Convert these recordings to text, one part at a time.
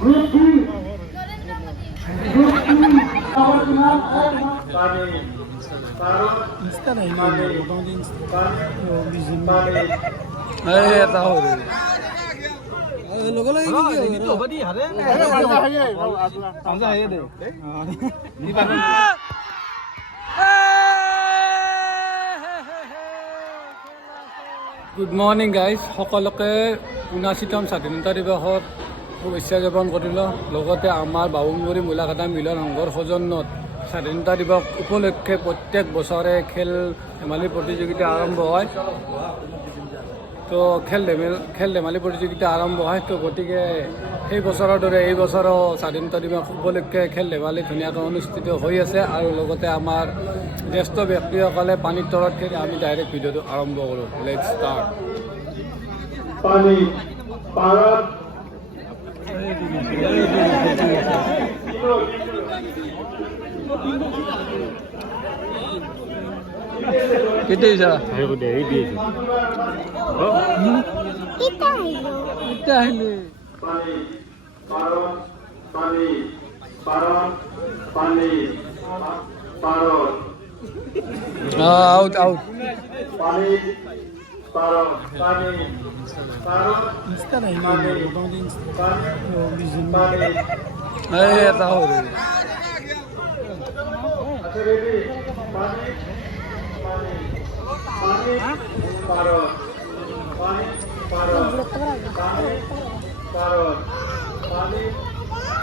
Group be good morning guys, সকলোকে ৭৯তম স্বাধীনতা দিৱসত শুভেচ্ছা জ্ঞাপন কৰিলোঁ। লগতে আমাৰ বাবুমগুৰি মূলাঘাটা মিলন সংঘৰ সৌজন্যত স্বাধীনতা দিৱস উপলক্ষে প্ৰত্যেক বছৰে খেল ধেমালি প্ৰতিযোগিতা আৰম্ভ হয়। তো খেল ধেমালি প্ৰতিযোগিতা আৰম্ভ হয়। তো গতিকে সেই বছৰৰ দৰে এই বছৰো স্বাধীনতা দিৱস উপলক্ষে খেল ধেমালি ধুনীয়াকৈ অনুষ্ঠিত হৈ আছে। আৰু লগতে আমাৰ জ্যেষ্ঠ ব্যক্তিসকলে পানীৰ তলত খেলি আমি ডাইৰেক্ট ভিডিঅ'টো আৰম্ভ কৰোঁ। Let's start. পানী পাৰত কেতিয়া আহিছা? আহিলি পানী পাৰত পানী পাৰত পানী পাৰত আউট আউট পানী পাৰত পানী পাৰত পানী এটা হ'ল আচ্ছা রেডি পানি পানি পানি পারত পানি পারত পানি পারত পানি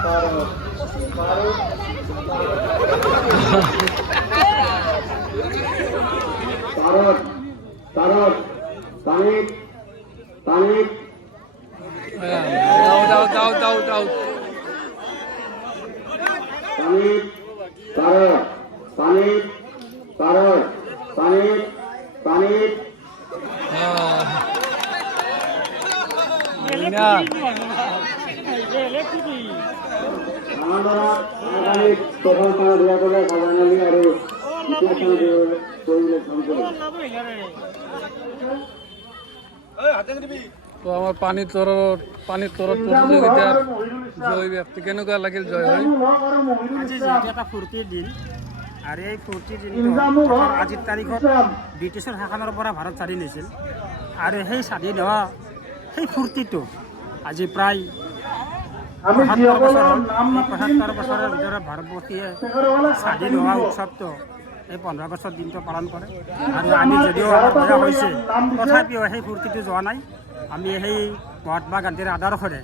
পারত পারত পারত পারত পানি পানি আউট আউট আউট আউট পানি পারত পানি পারত পানি পানি আমরা আগামী প্রথম স্থানে দেওয়া করে সাধারণ আরো দ্বিতীয় স্থানে পরিবেশ তো আমাৰ পানীৰ তৰত প্ৰতিযোগিতাৰ জয় ব্যক্তি কেনেকুৱা লাগিল? জয় হয় আজি যিহেতু এটা ফূৰ্তিৰ দিন আৰু এই ফূৰ্তিৰ দিনটো আজিৰ তাৰিখত ব্ৰিটিছৰ শাসনৰ পৰা ভাৰত স্বাধীন হৈছিল। আৰু সেই স্বাধীন হোৱা সেই ফূৰ্তিটো আজি প্ৰায় ৭৫ বছৰ হ'ল। এই ৭৫ বছৰৰ ভিতৰত ভাৰতবৰ্ষীয়ে স্বাধীন হোৱা উৎসৱটো এই ১৫ আগষ্টৰ দিনটো পালন কৰে। আৰু আমি যদিও বয়স হৈছে তথাপিও সেই ফূৰ্তিটো যোৱা নাই। আমি সেই মহাত্মা গান্ধীৰ আদৰ্শৰে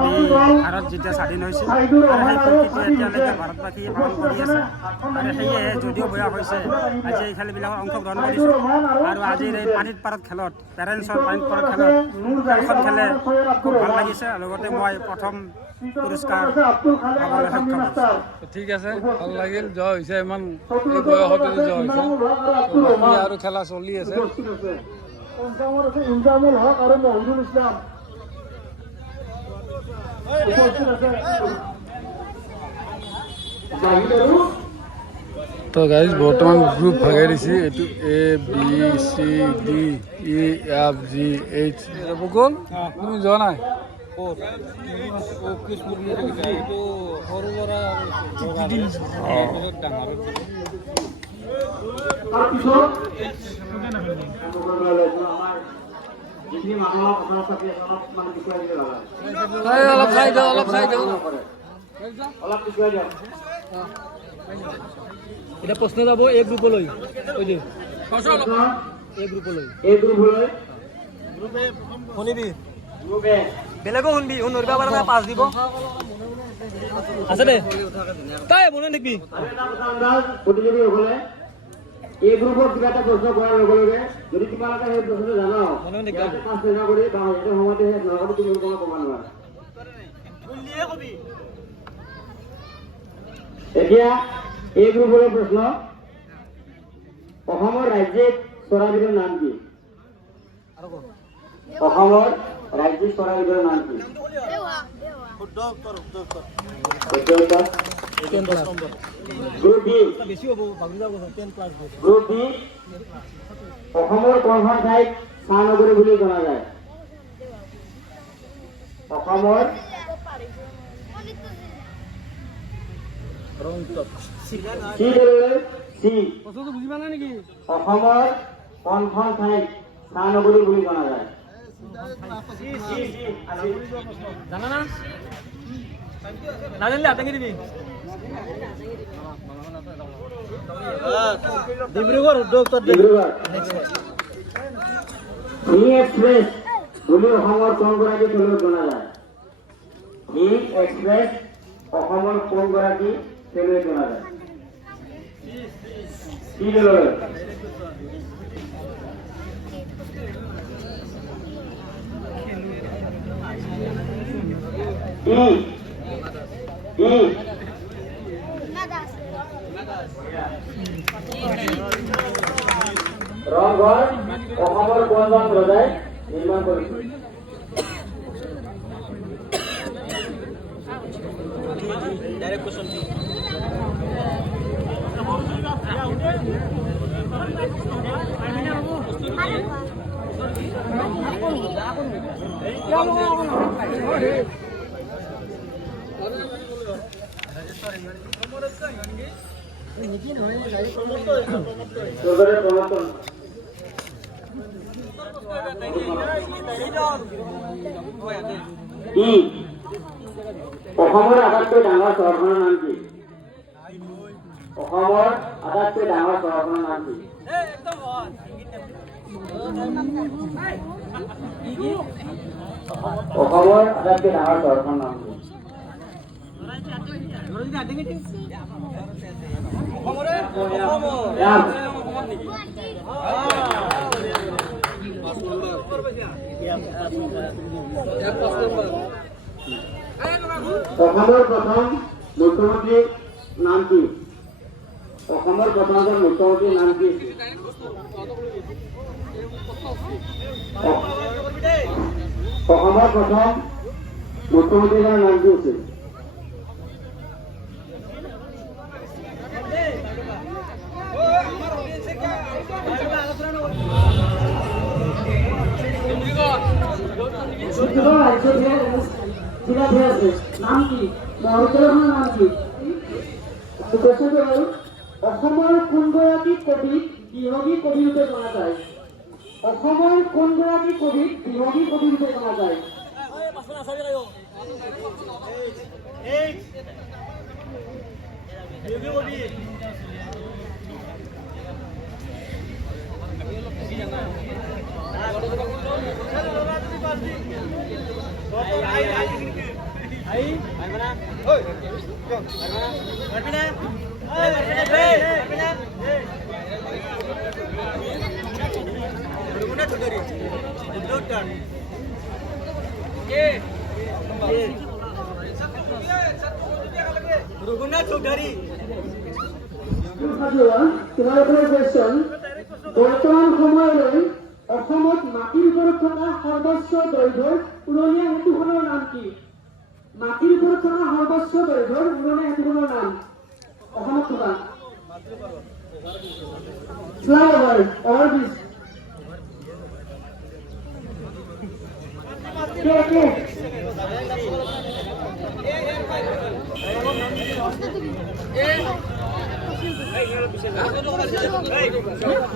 আমি ভাৰত যেতিয়া স্বাধীন হৈছিল আৰু সেই ফূৰ্তিটো এতিয়ালৈকে ভাৰতবাসীয়ে পালন কৰি আছে। আৰু সেয়েহে যদিও বয়স হৈছে আজি এই খেলবিলাকত অংশগ্ৰহণ কৰিছোঁ। আৰু আজিৰ এই পানীত পাৰত খেলত পেৰেণ্টছৰ পানীত পাৰত খেলত খেলখন খেলে খুব ভাল লাগিছে। লগতে মই প্ৰথম পুৰস্কাৰ পাবলৈ সক্ষম হৈছোঁ। ঠিক আছে, ভাল লাগিল। জয় হৈছে ইমান এই বয়সতে জয় হৈছে। বাকী আৰু খেলা চলি আছে। পঞ্চমৰ আছে ইনজামুল হক আৰু মহিদুল ইছলাম উপস্থিত আছে। তো গাইজ বৰ্তমান গ্ৰুপ ভাগাই দিছে। এইটো ABCDEFGH। বকুল তুমি যোৱা নাই? অলপ চাই দিওঁ এতিয়া প্ৰশ্ন যাব এই গ্ৰুপলৈ শুনিবি বেলেগো শুনবি শুনিব পাৰা নাই। পাঁচ দিব আছে দে তাই মনে নেকি প্ৰতিযোগীসকলে এই গ্ৰুপত কিবা এটা প্ৰশ্ন কৰাৰ লগে লগে যদি তোমালোকে সেই প্ৰশ্নটো জানা চেষ্টা কৰি বা সেইটো সময়তে সেই নগদ তুমি ক'ব নোৱাৰা। এতিয়া এই গ্ৰুপৰ প্ৰশ্ন, অসমৰ ৰাজ্যিক চৰাইবিধৰ নাম কি? অসমৰ ৰাজ্যিক চৰাইবিধৰ নাম কি? গ্ৰুপ বি অসমৰ কোনখন ঠাইক চাহ নগৰী বুলি জনা যায়? অসমৰ চি দললৈ চি অসমৰ কোনখন ঠাইক চাহ নগৰী বুলি জনা যায়? জানা না নাজানিলে হাতে দিবি ডিব্ৰুগড় উদ্যোগ ডিব্ৰুগড় ভি এক্সপ্ৰেছ বুলি অসমৰ কোনগৰাকী খেলুৱৈক জনা যায়? ভি এক্সপ্ৰেছ অসমৰ কোনগৰাকী খেলুৱৈক জনা যায়? চি দললৈ ৰংঘৰ অসমৰ কোনজন ৰজাই নিৰ্মাণ কৰিছিল? চৌধুৰী প্ৰৱৰ্তন অসমৰ আটাইতকৈ ডাঙৰ চহৰখনৰ নাম কি? অসমৰ আটাইতকৈ ডাঙৰ চহৰখনৰ নাম কি? অসমৰ আটাইতকৈ ডাঙৰ চহৰখনৰ নাম কি? অসমৰ প্ৰথম মুখ্যমন্ত্ৰীৰ নাম কি? অসমৰ প্ৰথমজন মুখ্যমন্ত্ৰীৰ নাম কি? অসমৰ প্ৰথম মুখ্যমন্ত্ৰীজনৰ নাম কি আছিল? নাম কি? মহাবিদ্যালয়খনৰ নাম কি? অসমৰ কোনগৰাকী কবিক বিহগী কবি ৰূপে জনা যায়? অসমৰ কোনগৰাকী কবিক বিহগী কবি ৰূপে জনা যায়? বৰ্তমান সময়লৈ অসমত মাটিৰ ওপৰত থকা সৰ্বোচ্চ দৈৰ্ঘ্যৰ উৰণীয়া সেতুখনৰ নাম কি? মাটিৰ ওপৰত থকা সৰ্বোচ্চ দৈৰ্ঘ্যৰ উৰণীয়া সেতুখনৰ নাম অসমত থকা ফ্লাইঅভাৰ অভাৰব্ৰিজ।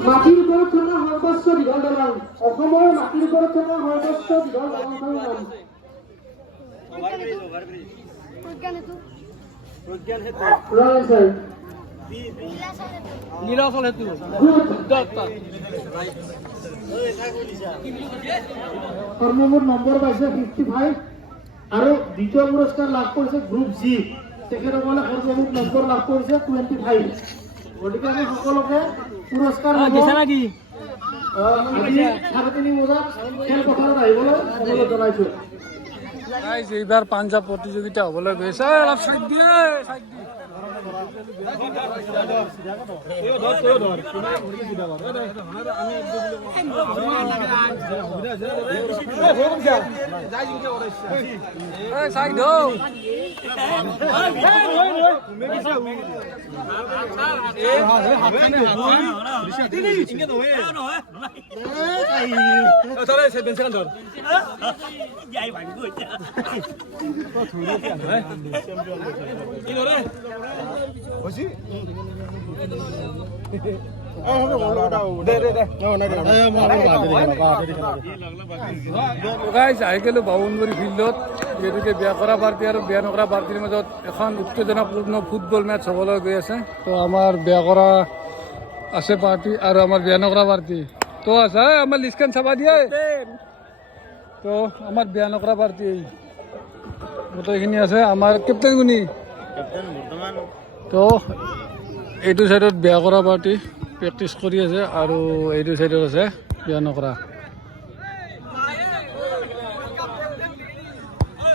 মাটিৰ ওপৰত থকা সৰ্বোচ্চ দীঘল দলং অসমৰ মাটিৰ ওপৰত থকা সৰ্বোচ্চ দীঘল দলংখনৰ নাম? নীলাচল সেতু। সৰ্বমুঠ নম্বৰ পাইছে 55 আৰু দ্বিতীয় পুৰস্কাৰ লাভ কৰিছে গ্ৰুপ জি, তেখেতসকলে সৰ্বমুঠ নম্বৰ লাভ কৰিছে 25। গতিকে আমি সকলোকে পুৰস্কাৰ আজি 3:30 বজাত খেলপথাৰত আহিবলৈ অনুৰোধ জনাইছো। এইবাৰ পাঞ্জাৱ প্ৰতিযোগিতা হ'বলৈ গৈছে। গাইজ আহি গ'লো বামুণবাৰী ফিল্ডত যিহেতুকে বিয়া কৰা পাৰ্টি আৰু বিয়া নকৰা পাৰ্টিৰ মাজত এখন উত্তেজনাপূৰ্ণ ফুটবল মেটচ হ'বলৈ গৈ আছে। তো আমাৰ বিয়া কৰা আছে পাৰ্টি আৰু আমাৰ বিয়া নকৰা পাৰ্টি তো আছে আমাৰ লিষ্টখন চাবা দিয়ে। তো আমাৰ বিয়া নকৰা পাৰ্টি গোটেইখিনি আছে। আমাৰ কেপ্টেইন কোনি? তো এইটো চাইডত বিয়া কৰা পাৰ্টি প্ৰেক্টিচ কৰি আছে আৰু এইটো চাইডত আছে বিয়া নকৰা।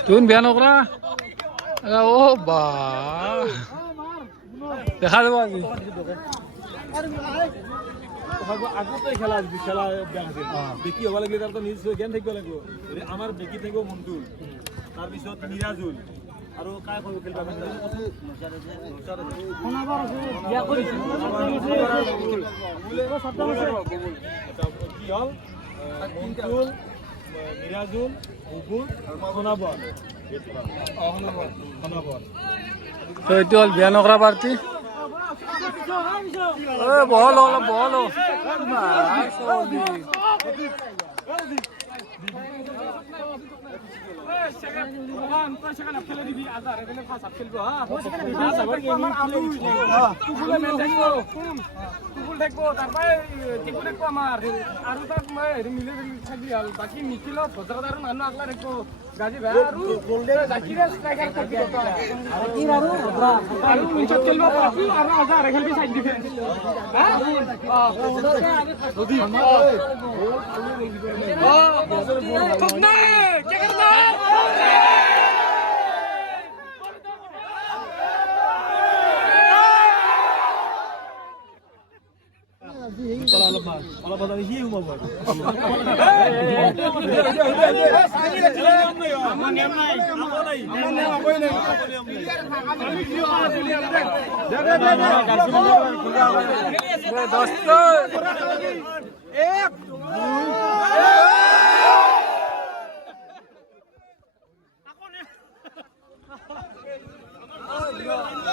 তুমি বিয়া নকৰা? অ' বা দেখা যাব আজি। আগতে খেলা খেলা বেয়া আছিল বেকি হ'ব লাগিলে তাৰ নিজ জ্ঞান থাকিব লাগিব। আমাৰ বেকি থাকিব মন্টুল, তাৰপিছত মিৰাজুল আৰু কাই খেলিব কি হ'ল মন্টুল, মিৰাজুল, বুবুল, সোণাবৰ। তো এইটো হ'ল বিয়া নকৰা পাৰ্টি। বহল অলপ বহল বাকী মিকিলত ভদ্ৰতাৰ মানুহ আগলা থাকিব গাজী ভাই আৰু জাকিৰে ষ্ট্ৰাইকাৰ থাকি আৰু মিছত খেলিব পাৰি আৰু আজাৰ খেলবি সাইড ডিফেন্স অলপ সি সোমাব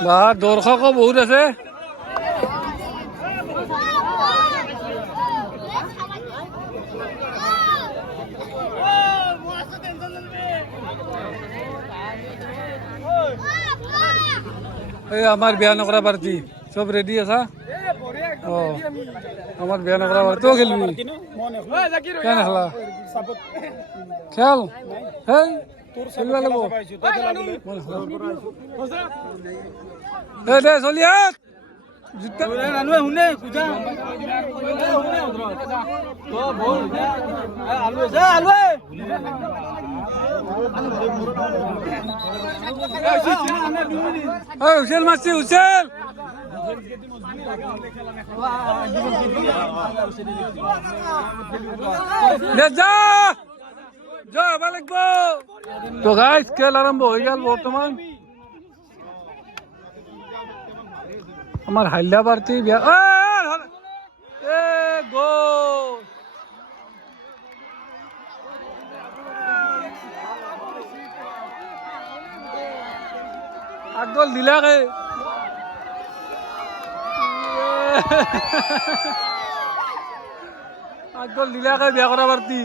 বা দৰ্শকো বহুত আছে। এই আমাৰ বিয়া নকৰা পাৰ্টি চব ৰেডি আছা? অঁ আমাৰ বিয়া নকৰা পাৰ্টি তই খেলিবি কেনে খেলা খেল হেই খেলিব লাগিব দে চলি হুচেল মারছি হুচেল যা যা লাগবো। তো গাইস খেল আরম্ভ হয়ে গেল বর্তমান আমার হাইলা পার্টি বিয়া এ গোল আগল দিলাকে আগল দিলাকে বিয়া করা পার্টি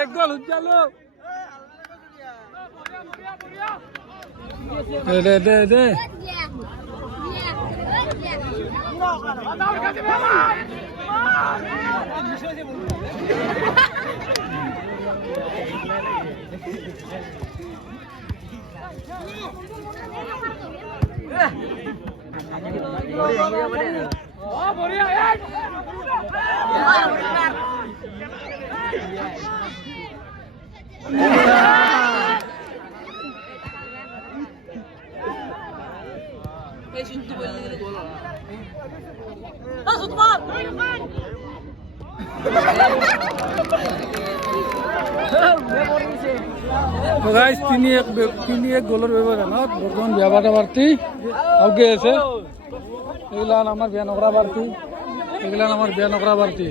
एक गोल चलो दे তো গাইজ 3-1 গোলের ব্যবধানত বর্তমান বিয়া বাটা প্রার্থী আগে আছে এগুলান আমার বিয়া নকরা প্রার্থী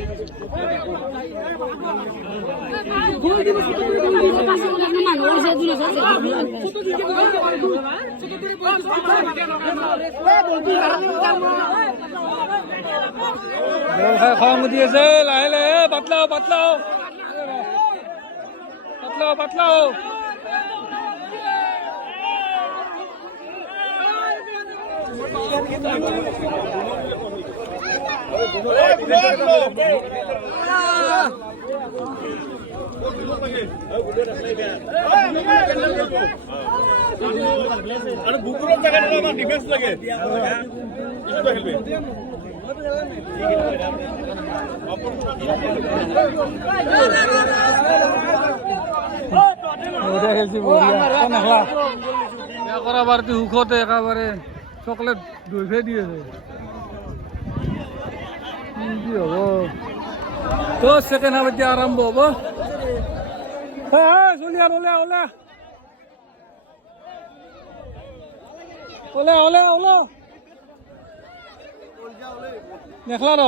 খাওয়া দিয়েছে লাহে লাহে পাতলাও আৰু বুকুৰৰ জায়গাত আমাৰ ডিফেন্স লাগে এইটো খেলবে সুখতে একেবারে চকলেট দৈফে দিয়েছে কি হব তো সেকেন্ড হাফ এতিয়া আরম্ভ হব চলি আর ওলে দেখলা র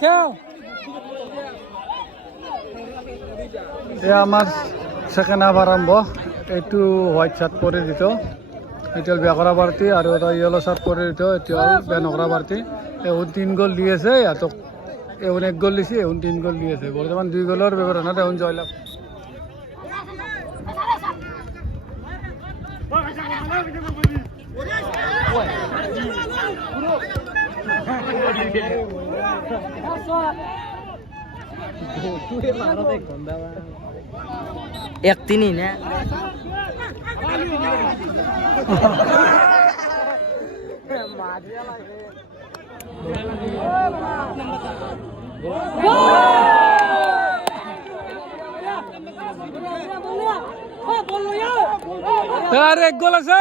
খেল এ আমার সেকেন্ড হাফ আরম্ভ এইটো হোয়াইট শার্ট পরে দিত এতিয়া বেয়া কৰা পাৰ্টি আৰু এটা ইয়েলো শাৰ্ট পৰে দিত এতিয়া বেয়া নকৰা পাৰ্টি এখন 3 গোল দি আছে ইহঁতক এখন 1 গোল দিছে এখন 3 গোল দি আছে বৰ্তমান 2 গোলৰ ব্যৱধানত এখন জয়লাভ एक तीन ही ना यार एक गोल আছে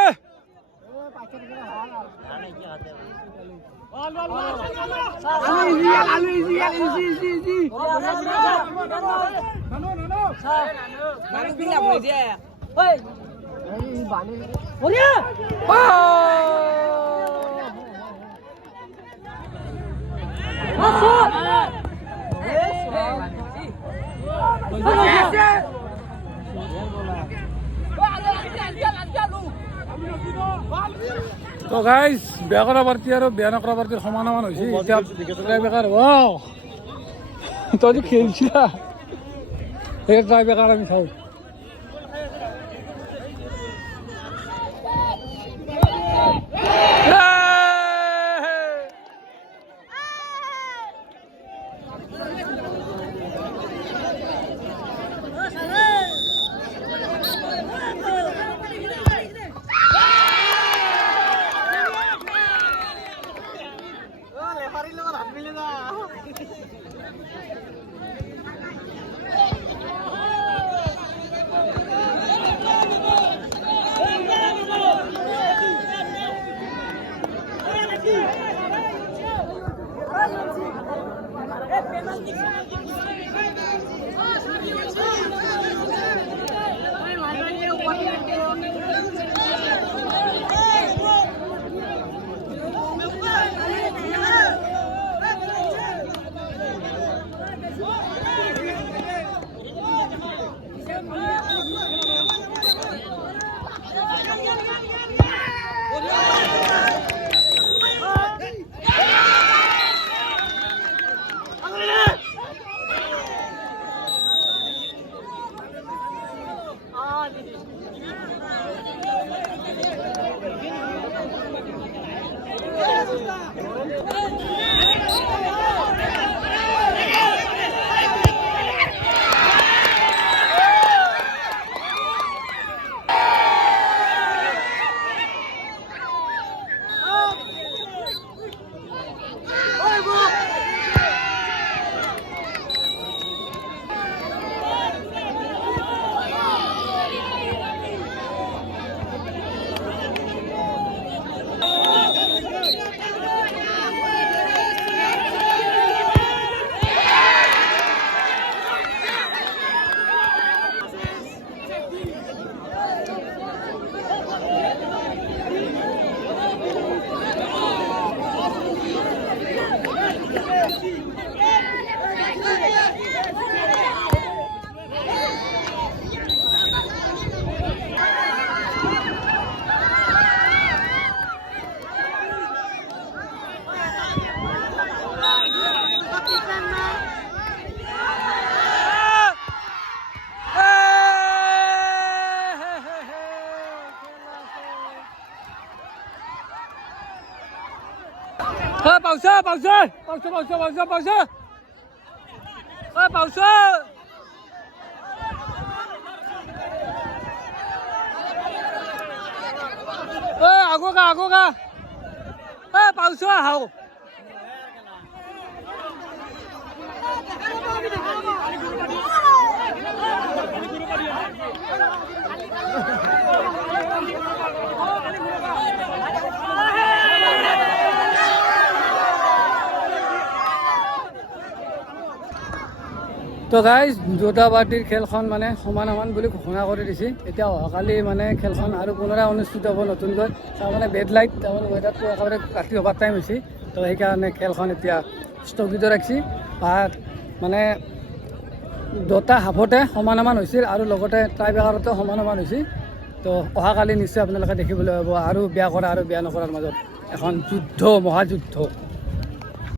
তো গাইজ বেয়া কৰা পাৰ্টি আৰু বেয়া নকৰা পাৰ্টিৰ সমান হৈছে এতিয়া বেকাৰ তই খেলছিলা সেই ট্ৰাই বেকাৰ আমি চাওঁ Pausa, pausa, pausa, pausa, pausa, pausa. Pausa. Aku ka. Pausa, hau. তো গাইজ দুটা পাৰ্টিৰ খেলখন মানে সমান বুলি ঘোষণা কৰি দিছে। এতিয়া অহাকালি মানে খেলখন আৰু পুনৰাই অনুষ্ঠিত হ'ব নতুনকৈ। তাৰমানে বেড লাইট তাৰমানে ৱেডাৰটো একেবাৰে ৰাতি হ'বৰ টাইম হৈছে, তো সেইকাৰণে খেলখন এতিয়া স্থগিত ৰাখিছে। মানে দুটা হাফতে সমান হৈছিল আৰু লগতে টাই ব্ৰেকাৰতো সমান হৈছে। তো অহাকালি নিশ্চয় আপোনালোকে দেখিবলৈ পাব আৰু বেয়া কৰা আৰু বেয়া নকৰাৰ মাজত এখন যুদ্ধ, মহাযুদ্ধ।